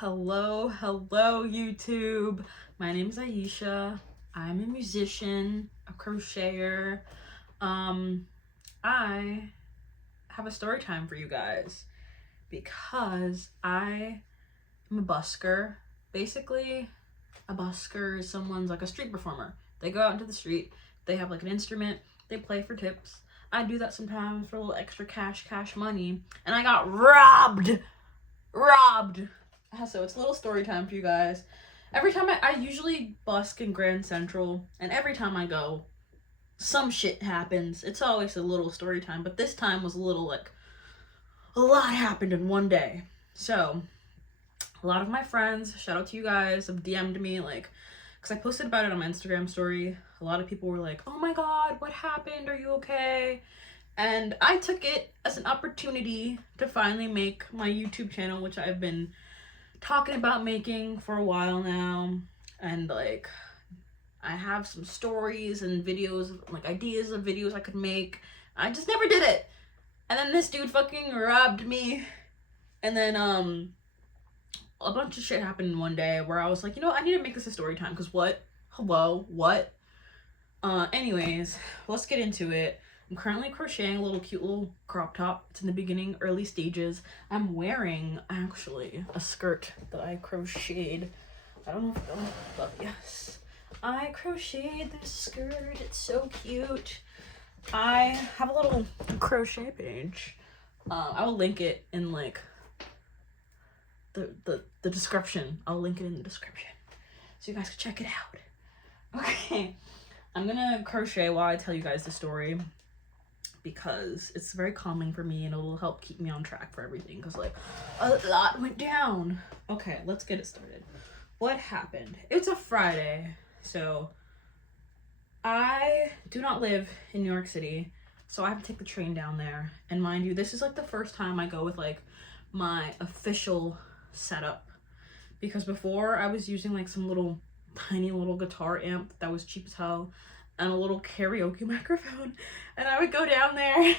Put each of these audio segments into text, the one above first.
Hello, YouTube. My name is Aisha. I'm a musician, a crocheter. I have a story time for you guys because I am a busker. Basically, a busker is someone's like a street performer. They go out into the street, they have like an instrument, they play for tips. I do that sometimes for a little extra cash money, and I got robbed. So it's a little story time for you guys. Every time I usually busk in Grand Central, and every time I go, some shit happens. It's always a little story time, but this time was a lot happened in one day. So, a lot of my friends, shout out to you guys, have DM'd me, because I posted about it on my Instagram story. A lot of people were like, oh my god, what happened? Are you okay? And I took it as an opportunity to finally make my YouTube channel, which I've been talking about making for a while now. And I have some stories and videos, ideas of videos I could make. I just never did it. And then this dude fucking robbed me. And then a bunch of shit happened one day where I was like, I need to make this a story time, because what? Hello? What? Anyways, let's get into it. I'm currently crocheting a cute little crop top. It's in the beginning, early stages. I'm wearing, actually, a skirt that I crocheted. I don't know if it'll, but yes. I crocheted this skirt. It's so cute. I have a little crochet page. I will link it in, the description. I'll link it in the description so you guys can check it out. Okay. I'm gonna crochet while I tell you guys the story, because it's very calming for me and it'll help keep me on track for everything, because a lot went down. Okay, let's get it started. What happened? It's a Friday, so I do not live in New York City, so I have to take the train down there. And mind you, this is the first time I go with my official setup, because before I was using some tiny little guitar amp that was cheap as hell and a little karaoke microphone, and I would go down there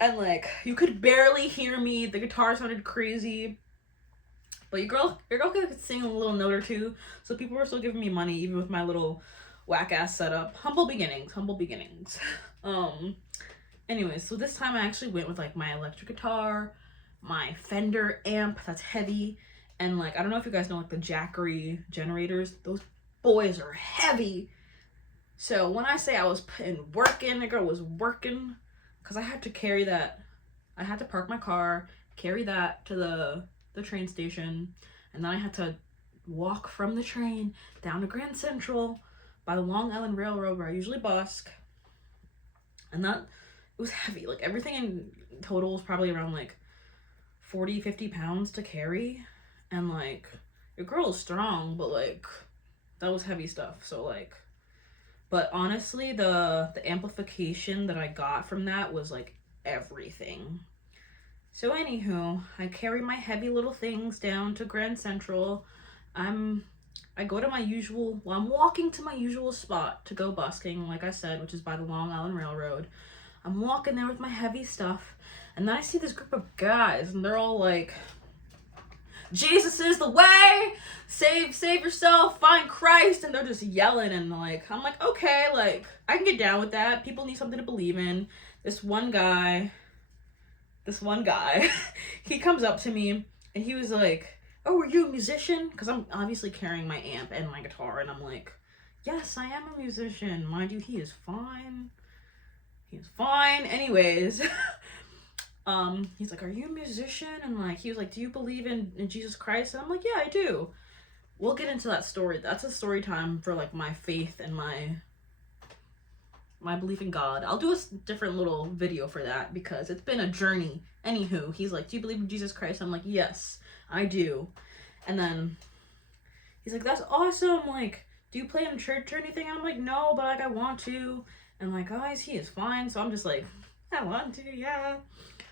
and you could barely hear me. The guitar sounded crazy, but your girl could sing a little note or two, so people were still giving me money even with my little whack ass setup. Humble beginnings. Anyways, so this time I actually went with my electric guitar, my Fender amp that's heavy, and I don't know if you guys know the Jackery generators. Those boys are heavy. So when I say I was putting work in, the girl was working, because I had to carry that. I had to park my car, carry that to the train station, and then I had to walk from the train down to Grand Central by the Long Island Railroad where I usually busk. And that, it was heavy. Everything in total was probably around 40-50 pounds to carry. And your girl is strong, but that was heavy stuff. So but honestly, the amplification that I got from that was everything. So anywho, I carry my heavy little things down to Grand Central. I go to my usual, I'm walking to my usual spot to go busking, like I said, which is by the Long Island Railroad. I'm walking there with my heavy stuff, and then I see this group of guys, and they're all Jesus is the way, save yourself, find Christ, and they're just yelling, and I'm okay, I can get down with that. People need something to believe in. This one guy, he comes up to me, and he was oh, are you a musician? Because I'm obviously carrying my amp and my guitar, and I'm yes, I am a musician. Mind you, he is fine. Anyways, he's are you a musician? And he was do you believe in Jesus Christ? And I'm yeah, I do. We'll get into that story. That's a story time for my faith and my belief in God. I'll do a different little video for that, because it's been a journey. Anywho, he's do you believe in Jesus Christ? I'm yes, I do. And then he's that's awesome. Do you play in church or anything? And I'm no, but I want to. And guys, he is fine. So I'm just I want to, yeah.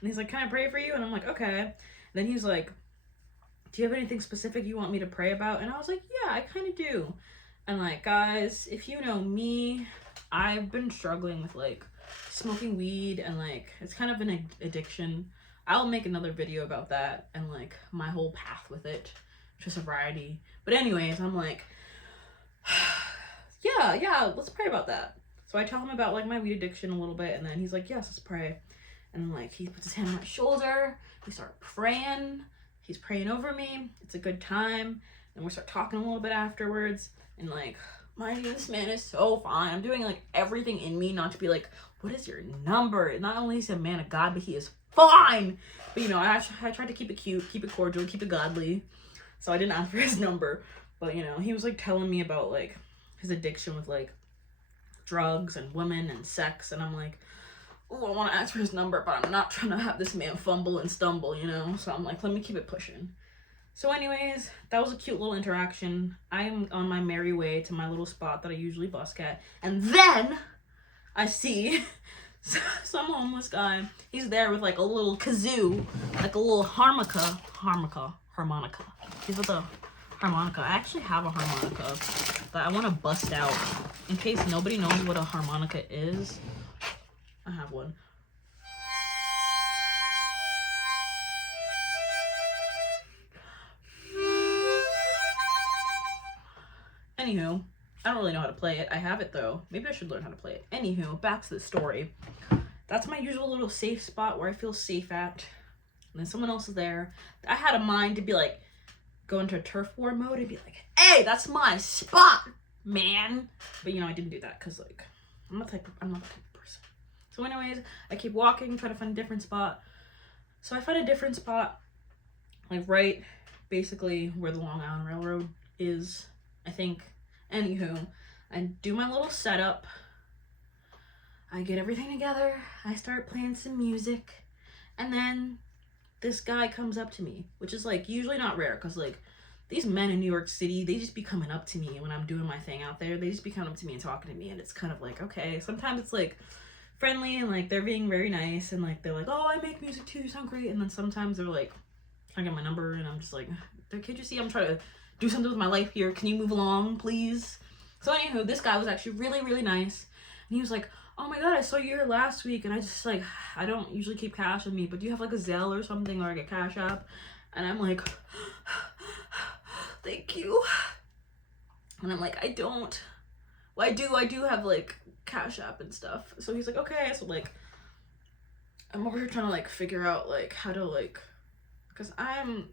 And he's can I pray for you? And I'm okay. And then he's do you have anything specific you want me to pray about? And I was yeah, I kind of do. And guys, if you know me, I've been struggling with smoking weed, and it's kind of an addiction. I'll make another video about that and my whole path with it. to sobriety. But anyways, I'm like, yeah, let's pray about that. So I tell him about like my weed addiction a little bit, and then he's like, yes, let's pray. And then like he puts his hand on my shoulder, we start praying, he's praying over me, it's a good time, and we start talking a little bit afterwards, and like, mind you, this man is so fine. I'm doing like everything in me not to be like, what is your number? Not only is he a man of God, but he is fine. But you know, I tried to keep it cute, keep it cordial, keep it godly. So I didn't ask for his number. But you know, he was like telling me about like his addiction with like drugs and women and sex. And I'm like, oh, I want to ask for his number, but I'm not trying to have this man fumble and stumble, you know? So I'm like, let me keep it pushing. So anyways, that was a cute little interaction. I'm on my merry way to my little spot that I usually busk at. And then I see some homeless guy. He's there with like a little kazoo, like a little harmonica. He's with a harmonica. I actually have a harmonica that I want to bust out. In case nobody knows what a harmonica is, I have one. Anywho, I don't really know how to play it. I have it though. Maybe I should learn how to play it. Anywho, back to the story. That's my usual little safe spot where I feel safe at. And then someone else is there. I had a mind to be like, go into a turf war mode and be like, hey, that's my spot, man. But you know, I didn't do that because like, I'm not that type of person. So anyways, I keep walking, try to find a different spot. So I find a different spot, like right basically where the Long Island Railroad is, I think. Anywho, I do my little setup. I get everything together. I start playing some music. And then this guy comes up to me, which is like usually not rare because like these men in New York City, they just be coming up to me when I'm doing my thing out there. They just be coming up to me and talking to me, and it's kind of like, okay, sometimes it's like friendly and like they're being very nice and like they're like, oh, I make music too, you sound great. And then sometimes they're like, I get my number and I'm just like, can't you see I'm trying to do something with my life here? Can you move along, please? So anywho, this guy was actually really, really nice. And he was like, oh my God, I saw you here last week. And I just like, I don't usually keep cash with me, but do you have like a Zelle or something, or like a Cash App? And I'm like, thank you. And I'm like, I don't. Well, I do have like Cash App and stuff. So he's like, okay. So like, I'm over here trying to like figure out like how to like, because I am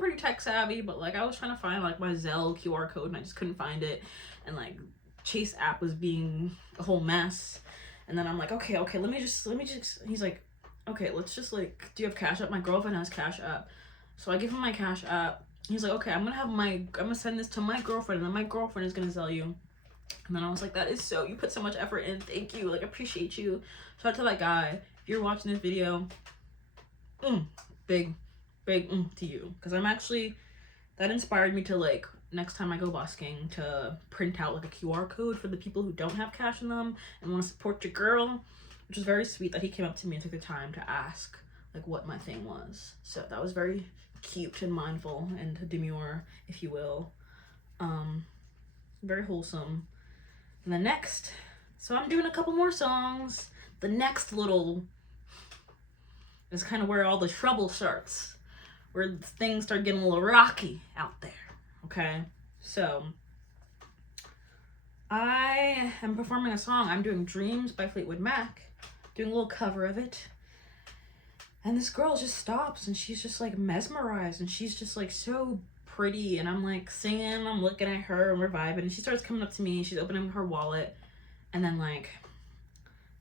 pretty tech savvy, but like I was trying to find like my Zelle QR code and I just couldn't find it. And like Chase app was being a whole mess. And then I'm like, okay, let me just, he's like, okay, let's just like, do you have Cash App? My girlfriend has Cash App. So I give him my Cash App. He's like, okay, I'm gonna send this to my girlfriend, and then my girlfriend is gonna sell you. And then I was like, that is so, you put so much effort in, thank you, like, appreciate you. Shout out to that guy. If you're watching this video, big to you. Because I'm actually, that inspired me to like, next time I go busking, to print out like a QR code for the people who don't have cash in them and want to support your girl, which was very sweet that he came up to me and took the time to ask like what my thing was. So that was very cute and mindful and demure, if you will. Very wholesome. And the next, so I'm doing a couple more songs. The next little is kind of where all the trouble starts, where things start getting a little rocky out there. Okay, so I am performing a song. I'm doing Dreams by Fleetwood Mac, doing a little cover of it. And this girl just stops and she's just like mesmerized and she's just like so pretty. And I'm like singing, I'm looking at her and we're vibing. And she starts coming up to me, she's opening her wallet. And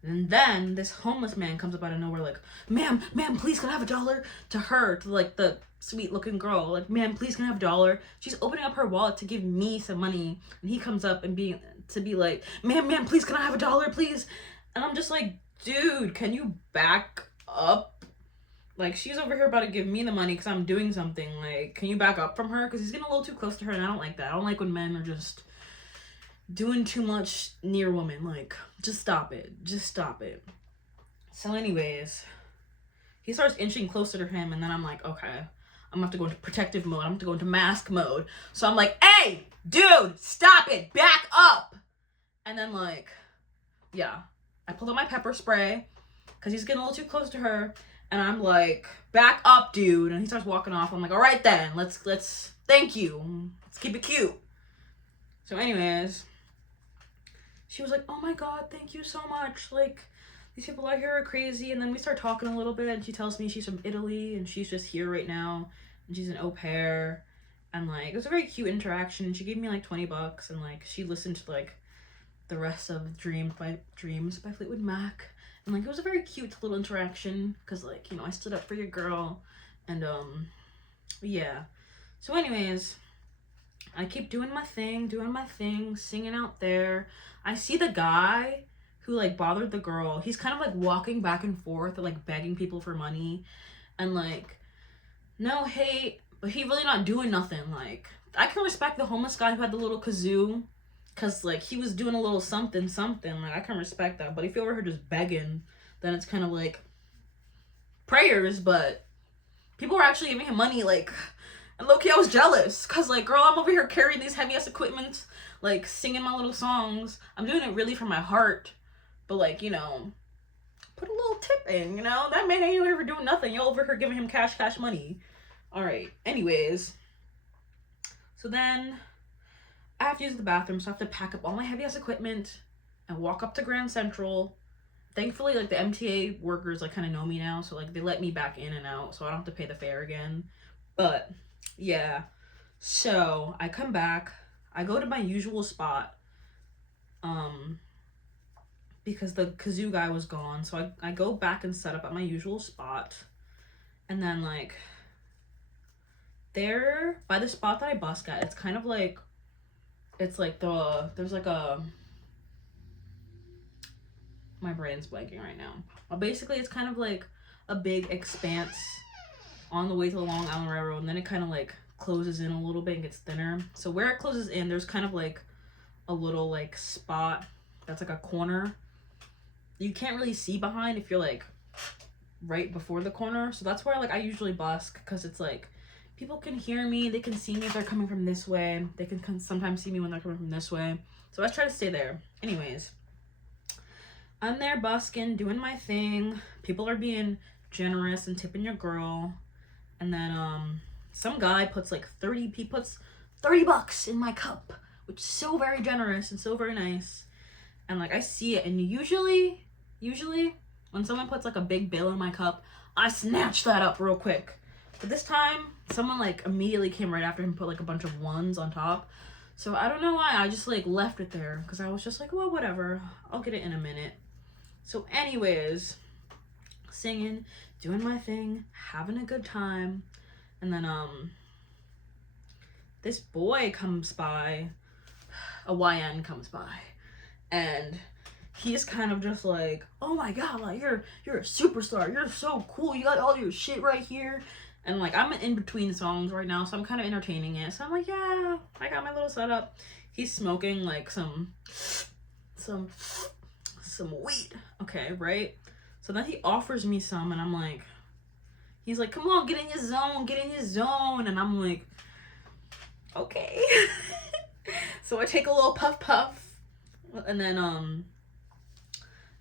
then this homeless man comes up out of nowhere like, ma'am, please can I have $1? To her, to like the sweet looking girl, like, ma'am, please can I have $1? She's opening up her wallet to give me some money. And he comes up and be like, ma'am, please can I have $1, please? And I'm just like, dude, can you back up? Like, she's over here about to give me the money because I'm doing something. Like, can you back up from her? Because he's getting a little too close to her and I don't like that. I don't like when men are just doing too much near women. Like, just stop it. So anyways, he starts inching closer to him and then I'm like, okay, I'm gonna have to go into protective mode. I'm gonna have to go into mask mode. So I'm like, hey, dude, stop it, back up. And then like, yeah, I pulled out my pepper spray because he's getting a little too close to her. And I'm like, back up, dude. And he starts walking off. I'm like, all right then, let's thank you. Let's keep it cute. So anyways, she was like, oh my God, thank you so much. Like, these people out here are crazy. And then we start talking a little bit, and she tells me she's from Italy and she's just here right now and she's an au pair. And like, it was a very cute interaction. And she gave me like $20, and like she listened to like the rest of Dreams by Fleetwood Mac. And like, it was a very cute little interaction because like, you know, I stood up for your girl. And yeah. So anyways, I keep doing my thing, singing out there. I see the guy who like bothered the girl. He's kind of like walking back and forth, like begging people for money, and like, no hate, but he really not doing nothing. Like, I can respect the homeless guy who had the little kazoo, cause like he was doing a little something. Like, I can respect that. But if you're over here just begging, then it's kind of like prayers. But people were actually giving him money, like. And low-key, I was jealous. Because, like, girl, I'm over here carrying these heavy-ass equipment. Like, singing my little songs. I'm doing it really from my heart. But, like, you know, put a little tip in, you know? That man ain't ever doing nothing. You're over here giving him cash money. Alright. Anyways. So then, I have to use the bathroom. So I have to pack up all my heavy-ass equipment. And walk up to Grand Central. Thankfully, like, the MTA workers, like, kind of know me now. So, like, they let me back in and out. So I don't have to pay the fare again. But yeah, so I come back, I go to my usual spot, because the kazoo guy was gone. So I go back and set up at my usual spot, and then like there by the spot that I busk at, it's kind of like, it's like there's like a, my brain's blanking right now. But basically it's kind of like a big expanse on the way to the Long Island Railroad, and then it kind of like closes in a little bit and gets thinner. So where it closes in, there's kind of like a little like spot that's like a corner you can't really see behind if you're like right before the corner. So that's where like I usually busk, because it's like people can hear me, they can see me if they're coming from this way, they can sometimes see me when they're coming from this way. So I try to stay there. Anyways, I'm there busking, doing my thing. People are being generous and tipping your girl. And then some guy puts like $30 in my cup, which is so very generous and so very nice. And like I see it, and usually when someone puts like a big bill in my cup, I snatch that up real quick. But this time someone like immediately came right after him and put like a bunch of ones on top. So I don't know why, I just like left it there, because I was just like, well, whatever, I'll get it in a minute. So anyways, singing, doing my thing, having a good time. And then this boy comes by, a YN comes by, and he's kind of just like, oh my God, like you're a superstar, you're so cool, you got all your shit right here. And like I'm in between songs right now, so I'm kind of entertaining it. So I'm like, yeah, I got my little setup. He's smoking like some weed. Okay, right? So then he offers me some, and I'm like, he's like, come on, get in your zone. And I'm like, okay. So I take a little puff. And then,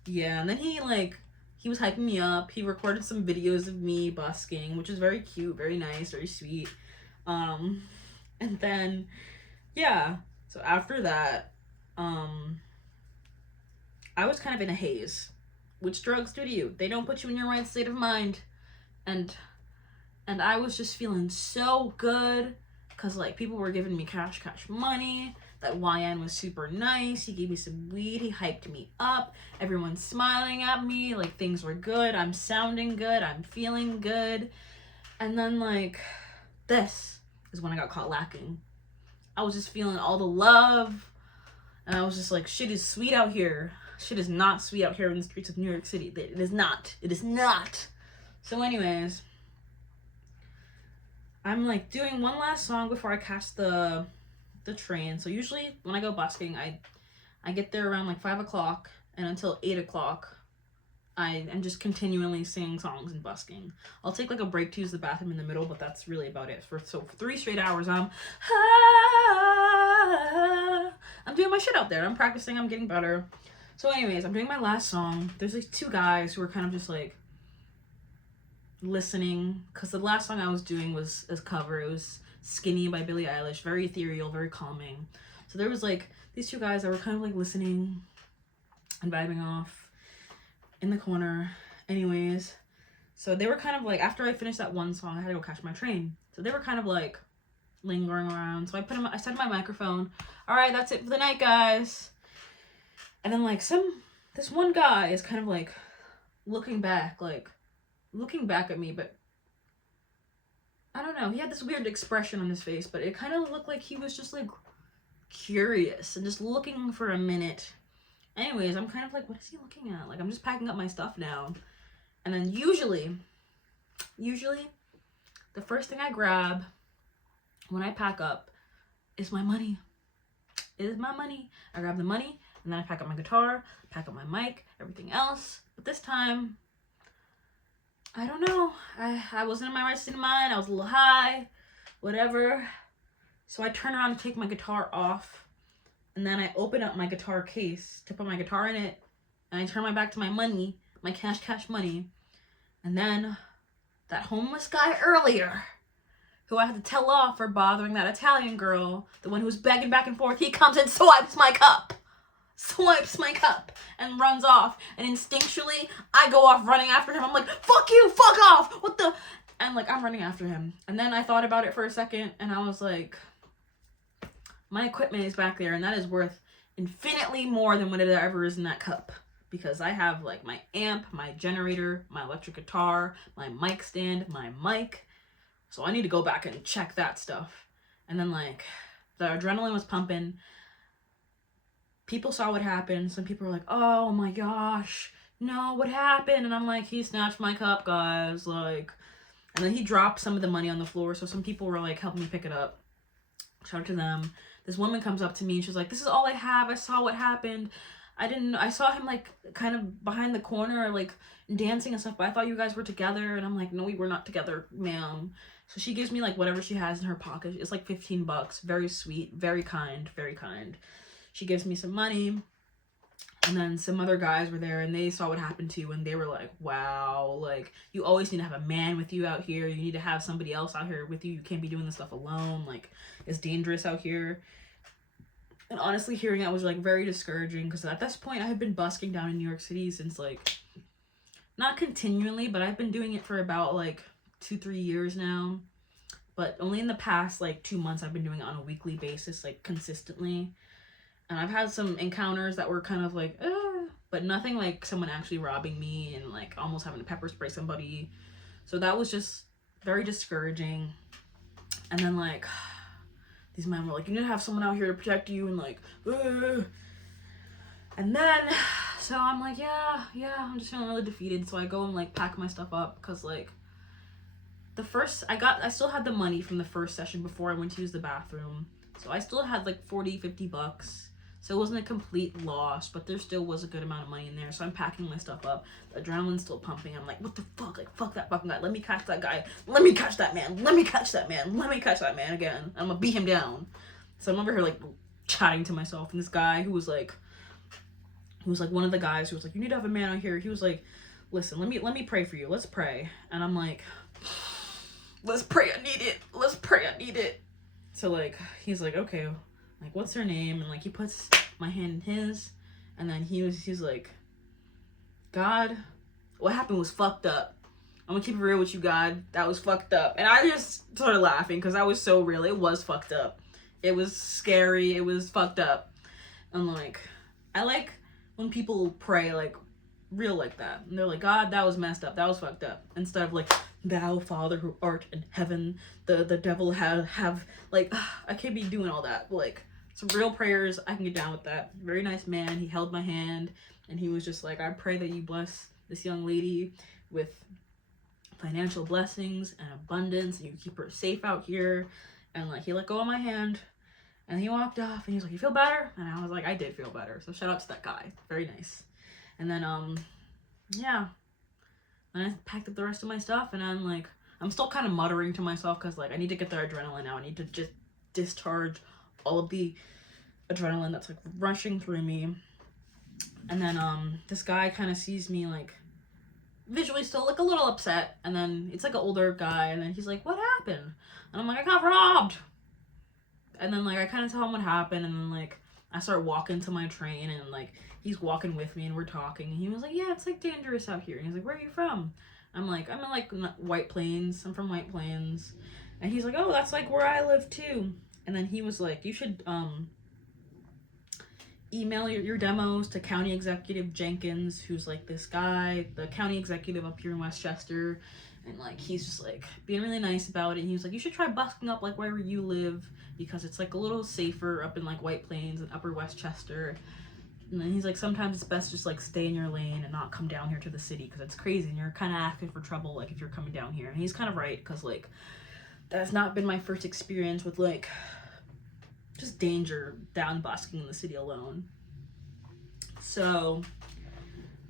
yeah. And then he was hyping me up. He recorded some videos of me busking, which is very cute, very nice, very sweet. And then, yeah. So after that, I was kind of in a haze, which drugs do to you. They don't put you in your right state of mind. And I was just feeling so good, because like people were giving me cash money. That YN was super nice. He gave me some weed. He hyped me up. Everyone's smiling at me. Like things were good. I'm sounding good. I'm feeling good. And then like this is when I got caught lacking. I was just feeling all the love. And I was just like, shit is sweet out here. Shit is not sweet out here in the streets of New York City. It is not. It is not. So anyways, I'm like doing one last song before I catch the train. So usually when I go busking, I get there around like 5 o'clock, and until 8 o'clock I am just continually singing songs and busking. I'll take like a break to use the bathroom in the middle, but that's really about it. For 3 straight hours I'm doing my shit out there. I'm practicing, I'm getting better. So anyways, I'm doing my last song. There's like 2 guys who are kind of just like listening, because the last song I was doing was a cover. It was Skinny by Billie Eilish, very ethereal, very calming. So there was like these two guys that were kind of like listening and vibing off in the corner. Anyways, so they were kind of like, after I finished that one song, I had to go catch my train. So they were kind of like lingering around. So I said to my microphone, all right, that's it for the night, guys. And then like this one guy is kind of like looking back at me, but I don't know. He had this weird expression on his face, but it kind of looked like he was just like curious and just looking for a minute. Anyways, I'm kind of like, what is he looking at? Like, I'm just packing up my stuff now. And then usually, the first thing I grab when I pack up is my money. It is my money. I grab the money, and then I pack up my guitar, pack up my mic, everything else. But this time, I don't know. I wasn't in my right state of mind. I was a little high, whatever. So I turn around to take my guitar off, and then I open up my guitar case to put my guitar in it, and I turn my back to my money, my cash money, and then that homeless guy earlier, who I had to tell off for bothering that Italian girl, the one who was begging back and forth, he comes and swipes my cup, and runs off, and instinctually, I go off running after him. I'm like, fuck you, fuck off, what the, and like, I'm running after him, and then I thought about it for a second, and I was like, my equipment is back there, and that is worth infinitely more than what it ever is in that cup. Because I have like my amp, my generator, my electric guitar, my mic stand, my mic. So I need to go back and check that stuff. And then like, the adrenaline was pumping. People saw what happened. Some people were like, oh my gosh, no, what happened? And I'm like, he snatched my cup, guys. Like, and then he dropped some of the money on the floor. So some people were like helping me pick it up. Shout out to them. This woman comes up to me and she's like, this is all I have. I saw what happened. I saw him like kind of behind the corner, like dancing and stuff, but I thought you guys were together. And I'm like, no, we were not together, ma'am. So she gives me like whatever she has in her pocket. It's like $15. Very sweet, very kind, very kind. She gives me some money. And then some other guys were there and they saw what happened to you, and they were like, wow, like, you always need to have a man with you out here. You need to have somebody else out here with you. You can't be doing this stuff alone. Like, it's dangerous out here. And honestly, hearing that was like very discouraging, because at this point I had been busking down in New York City since like, not continually, but I've been doing it for about like 2-3 years now. But only in the past like 2 months I've been doing it on a weekly basis, like consistently. And I've had some encounters that were kind of like, but nothing like someone actually robbing me and like almost having to pepper spray somebody. So that was just very discouraging. And then like, these men were like, you need to have someone out here to protect you, and like, and then, so I'm like, yeah, I'm just feeling really defeated. So I go and like pack my stuff up, because like, I still had the money from the first session before I went to use the bathroom. So I still had like $40-$50. So it wasn't a complete loss, but there still was a good amount of money in there. So I'm packing my stuff up. The adrenaline's still pumping. I'm like, what the fuck? Like, fuck that fucking guy. Let me catch that guy. Let me catch that man. Let me catch that man. Let me catch that man again. I'm gonna beat him down. So I'm over here like chatting to myself. And this guy who was like one of the guys who was like, you need to have a man out here. He was like, listen, let me pray for you. Let's pray. And I'm like, let's pray. I need it. Let's pray. I need it. So like, he's like, okay, like, what's her name? And like, he puts my hand in his, and then he's like, God, what happened was fucked up. I'm gonna keep it real with you, God. That was fucked up. And I just started laughing, because that was so real. It was fucked up. It was scary. It was fucked up. And like, I like when people pray like real like that. And they're like, God, that was messed up. That was fucked up. Instead of like, thou Father who art in heaven, the devil have like, I can't be doing all that. Like, some real prayers, I can get down with that. Very nice man. He held my hand, and he was just like, I pray that you bless this young lady with financial blessings and abundance, and you keep her safe out here. And like, he let go of my hand, and he walked off, and he was like, you feel better? And I was like, I did feel better. So shout out to that guy. Very nice. And then yeah, and I packed up the rest of my stuff, and I'm still kind of muttering to myself, because like, I need to get the adrenaline out. I need to just discharge all of the adrenaline that's like rushing through me. And then this guy kind of sees me like visually still like a little upset, and then it's like an older guy, and then he's like, what happened? And I'm like, I got robbed. And then like I kind of tell him what happened, and then like I start walking to my train, and like he's walking with me and we're talking, and he was like, yeah, it's like dangerous out here. And he's like, where are you from? I'm like, I'm in like White Plains. I'm from White Plains. And he's like, oh, that's like where I live too. And then he was like, you should email your demos to County Executive Jenkins, who's like this guy, the county executive up here in Westchester. And like he's just like being really nice about it. And he was like, you should try busking up like wherever you live, because it's like a little safer up in like White Plains and Upper Westchester. And then he's like, sometimes it's best just like stay in your lane and not come down here to the city, because it's crazy and you're kind of asking for trouble like if you're coming down here. And he's kind of right, because like that's not been my first experience with like just danger down busking in the city alone. So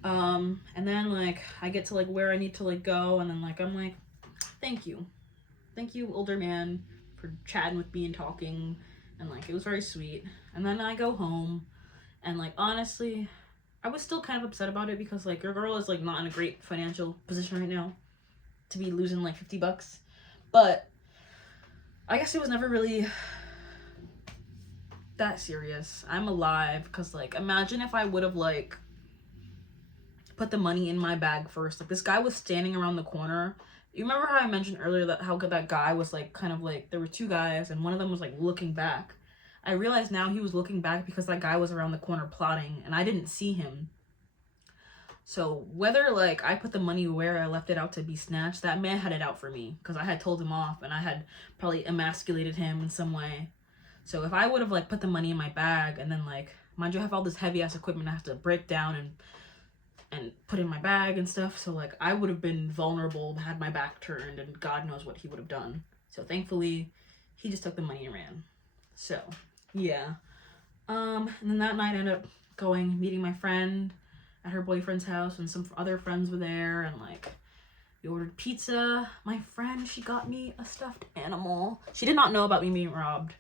and then like I get to like where I need to like go, and then like I'm like, thank you older man for chatting with me and talking, and like it was very sweet. And then I go home, and like honestly I was still kind of upset about it, because like your girl is like not in a great financial position right now to be losing like $50, but I guess it was never really that serious. I'm alive, because like imagine if I would have like put the money in my bag first. Like this guy was standing around the corner. You remember how I mentioned earlier that how good that guy was, like kind of like there were two guys and one of them was like looking back. I realized now he was looking back because that guy was around the corner plotting and I didn't see him. So whether like I put the money where I left it out to be snatched, that man had it out for me, because I had told him off and I had probably emasculated him in some way. So if I would have like put the money in my bag, and then like, mind you, I have all this heavy ass equipment I have to break down and put in my bag and stuff, so like I would have been vulnerable, had my back turned, and God knows what he would have done. So thankfully he just took the money and ran. So yeah. And then that night I ended up meeting my friend at her boyfriend's house, and some other friends were there, and like we ordered pizza. My friend, she got me a stuffed animal. She did not know about me being robbed,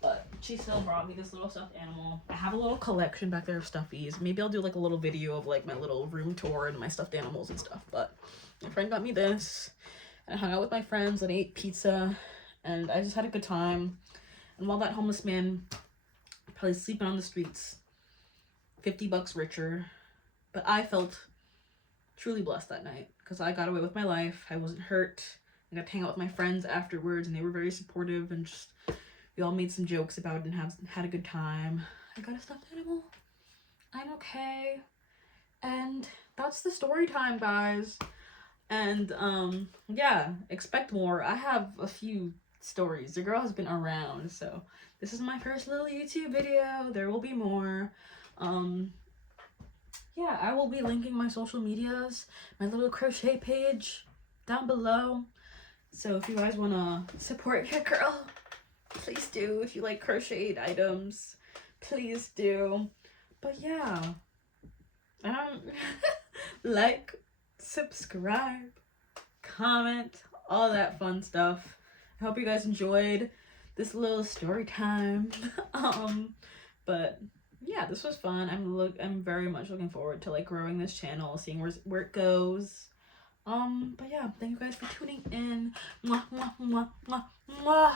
but she still brought me this little stuffed animal. I have a little collection back there of stuffies. Maybe I'll do like a little video of like my little room tour and my stuffed animals and stuff. But my friend got me this. I hung out with my friends and ate pizza, and I just had a good time. And while that homeless man probably sleeping on the streets, $50 richer, but I felt truly blessed that night, because I got away with my life. I wasn't hurt. I got to hang out with my friends afterwards, and they were very supportive, and just we all made some jokes about it and had a good time. I got a stuffed animal. I'm okay. And that's the story time, guys. And yeah, expect more. I have a few stories. The girl has been around, so this is my first little YouTube video. There will be more. Yeah, I will be linking my social medias, my little crochet page down below. So if you guys want to support your girl, please do. If you like crocheted items, please do. But yeah, like, subscribe, comment, all that fun stuff. I hope you guys enjoyed this little story time. But yeah, this was fun. I'm very much looking forward to like growing this channel, seeing where it goes. But yeah, thank you guys for tuning in. Mwah, mwah, mwah, mwah, mwah.